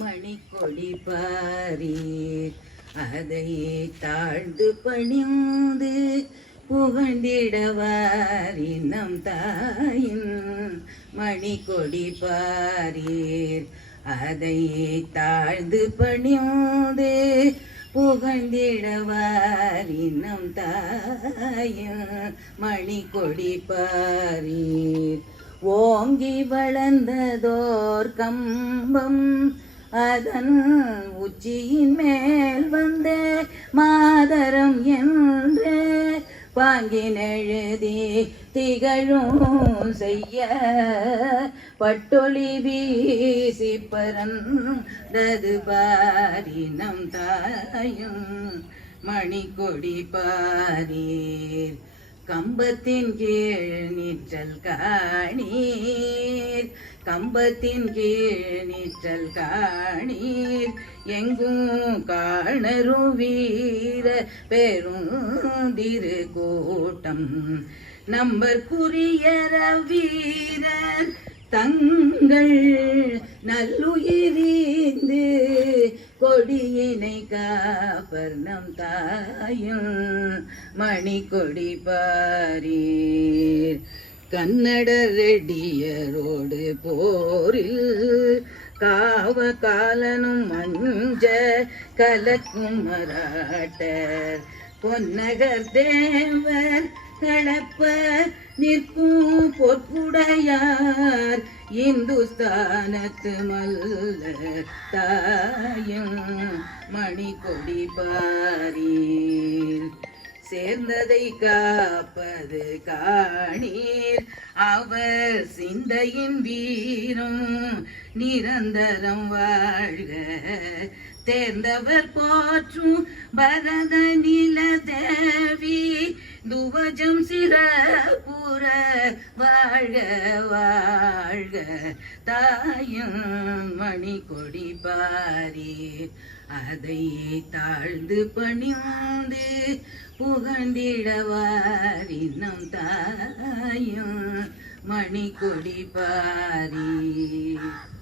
மணிக்கொடி பாரீர் அதை தாழ்ந்து பணிந்து புகழ்ந்திடவாரி நம் தாயின் மணிக்கொடி பாரீர் அதை தாழ்ந்து பணிந்து புகழ்ந்திடவாரி நம் தாயின் மணிக்கொடி பாரீர் ஓங்கி வளர்ந்ததோர் கம்பம் அதன் உச்சியின் மேல் வந்த மாதரம் என்று பாங்கினெழுதி திகழும் செய்ய பட்டொளி வீசி பறந்தது பாரி நம் தாயும் மணிக்கொடி பாரீர் கம்பத்தின் கீழ் நீற்றல் காணீர் கம்பத்தின் கீழ் நீற்றல் காணீர் எங்கும் காணரும் வீர பெருந்திரு கூட்டம் நம்பற்குரியர வீரர் தங்கள் நல்லுயிரிந்து கொடியினை காப்பர் நம் தாயும் மணிக்கொடி பாரீர் கன்னட ரெட்டியரோடு போரில் காவ காலனும் மஞ்ச கலக்கும் மராட்டர் பொன்னகர் தேவர் கலப்ப நிற்கும் பொற்புடையார் இந்துஸ்தானத்து மல்லர் தாயும் மணிக்கொடி பாரீர் சேர்ந்ததை காப்பது காணீர் அவர் சிந்தையின் வீரும் நிரந்தரம் வாழ்க தேர்ந்தவர் போற்றும் பரத நில தேவி துவஜம் சிறப்புற வாழ்க வாழ்க தாயும் மணிக்கொடி பாரீர் அதை தாழ்ந்து பணிந்து புகழ்ந்திடவாரி நம் தாயும் மணிக்கொடி பாரீர்.